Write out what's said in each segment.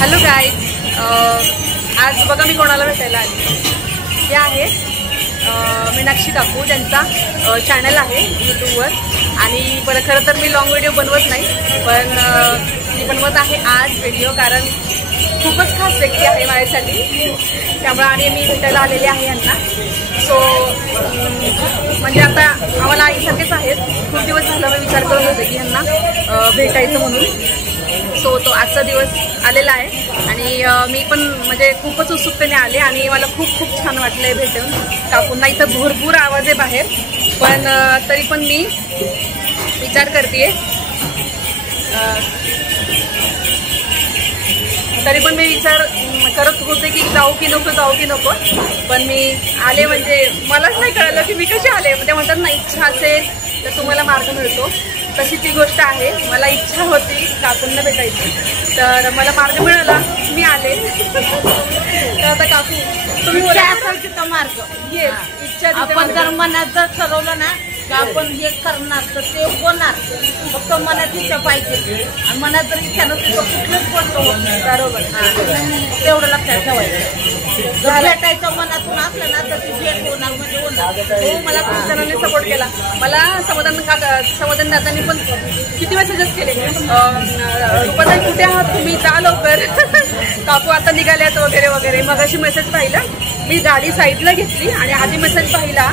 Hello guys, आज बघा मी कोणाला भेटायला आली. हे आहे मीनाक्षी काकू, त्यांचा चॅनल आहे यूट्यूबवर. आणि बरं, खरं तर मी लॉंग व्हिडिओ बनवत नाही, पण मी बनवत आहे आज व्हिडिओ, कारण खूपच खास व्यक्ती आहे माझ्यासाठी. त्यामुळे आणि मी भेटायला आलेले आहे यांना. सो म्हणजे आता आम्हाला आईसारखेच आहेत. खूप दिवस झाला मी विचार करत होते की यांना भेटायचं म्हणून. सो तो आजचा दिवस आलेला आहे आणि मी पण म्हणजे खूपच उत्सुकतेने आले आणि मला खूप खूप छान वाटलंय भेटून काकूंना. इथं भरपूर आवाज आहे बाहेर, पण तरी पण मी विचार करते करत होते की जाऊ की नको. पण मी आले, म्हणजे मलाच नाही कळलं की मी कशी आले. ते म्हणतात ना, इच्छा असेल तर तुम्हाला मार्ग मिळतो. तशी ती गोष्ट आहे. मला इच्छा होती काकूंना भेटायची, तर मला मार्ग मिळाला, मी आले. तर आता काकू, तुम्ही असेल तिथं मार्ग ये इच्छा. आपण जर मनात जर ठरवलं ना की आपण हे करणार तर ते होणार. फक्त मनात इच्छा पाहिजे, आणि मनात जर इच्छा नसते तर कुठलीच गोष्ट होत नाही. बरोबर, तेवढं लक्षात ठेवायचं. जर भेटायचं मनातून असलं ना तर ती भेट होणार, म्हणजे होणार. हो, मला खूप जणांनी सपोर्ट केला. मला समाधान दादांनी पण किती मेसेजेस केले, रुपाताई कुठे आहात तुम्ही, जा लवकर. काकू आता निघाल्यात वगैरे वगैरे. मग अशी मेसेज पाहिला, मी गाडी साईडला घेतली आणि आधी मेसेज पाहिला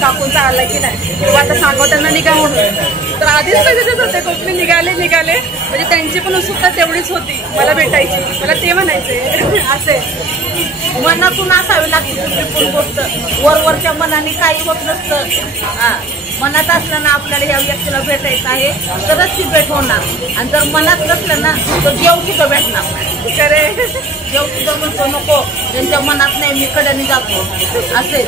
काकूंचा आला की नाही, किंवा आता सांगू त्यांना निघा म्हणून. तर आधीच मेसेजेस होते कुठे निघाले. म्हणजे त्यांची पण उत्सुकता तेवढीच होती मला भेटायची. मला ते म्हणायचे असे मनातून असावी लागते कुठली पण गोष्ट. वरवरच्या मनाने काही होत नसतं. मनात असलं ना आपल्याला या व्यक्तीला भेटायचं आहे तरच ती भेट होणार. आणि जर मनात नसलं ना तर देव तिथं भेटणार. खरे, देव तिथं म्हणतो नको, त्यांच्या मनात नाही मी कड्याने जातो असे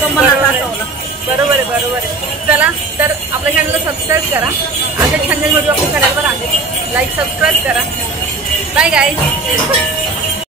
तो मनात असावं. बरोबर आहे. चला, तर आपल्या चॅनलला सबस्क्राईब करा. आमच्या छान व्हिडिओ आपल्या चॅनलवर आहे. लाईक सबस्क्राईब करा. Bye guys.